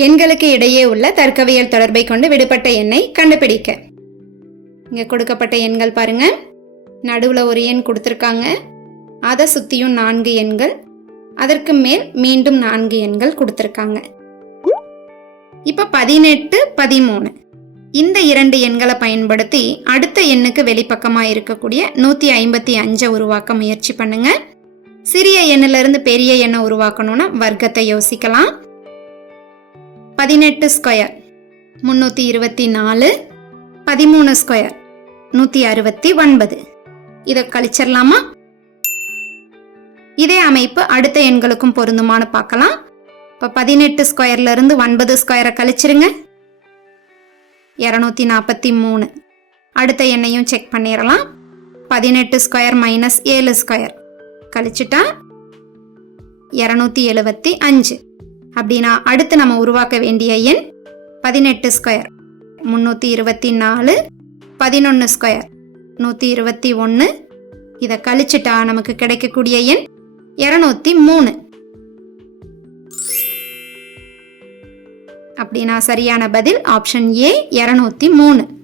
எண்களுக்கு இடையே உள்ள தர்க்கவியல் தொடர்பை கொண்டு விடுபட்ட எண்ணை கண்டுபிடிக்க. இங்க கொடுக்கப்பட்ட எண்கள் பாருங்க. நடுவுல ஒரு எண் கொடுத்துருக்காங்க. அதை சுத்தியும் நான்கு எண்கள். அதற்கு மேல் மீண்டும் நான்கு எண்கள் கொடுத்துருக்காங்க. இப்ப பதினெட்டு பதிமூணு. இந்த இரண்டு எண்களை பயன்படுத்தி அடுத்த எண்ணுக்கு வெளிப்பக்கமாக இருக்கக்கூடிய நூத்தி ஐம்பத்தி அஞ்சை உருவாக்க முயற்சி பண்ணுங்க. சிறிய எண்ணிலிருந்து பெரிய எண்ணை உருவாக்கணும்னா வர்க்கத்தை யோசிக்கலாம். பதினெட்டு ஸ்கொயர் முந்நூற்றி இருபத்தி நாலு பதிமூணு ஸ்கொயர் நூற்றி அறுபத்தி ஒன்பது. இதை கழிச்சிடலாமா? இதே அமைப்பு அடுத்த எண்களுக்கும் பொருந்துமான்னு பார்க்கலாம். இப்போ பதினெட்டு ஸ்கொயர்லேருந்து ஒன்பது ஸ்கொயரை கழிச்சிருங்க. இரநூத்தி நாற்பத்தி மூணு. அடுத்த எண்ணையும் செக் பண்ணிடலாம். பதினெட்டு ஸ்கொயர் மைனஸ் ஏழு ஸ்கொயர் கழிச்சிட்டா? இரநூத்தி எழுபத்தி அஞ்சு. அப்படின்னா அடுத்து நம்ம உருவாக்க வேண்டிய எண் பதினெட்டு ஸ்கொயர். முந்நூற்றி இருபத்தி நாலு பதினொன்று ஸ்கொயர். நூற்றி இருபத்தி ஒன்று இதை கழிச்சிட்டா நமக்கு கிடைக்கக்கூடிய எண் இரநூத்தி மூணு. அப்படின்னா சரியான பதில் ஆப்ஷன் ஏ இரநூத்தி மூணு.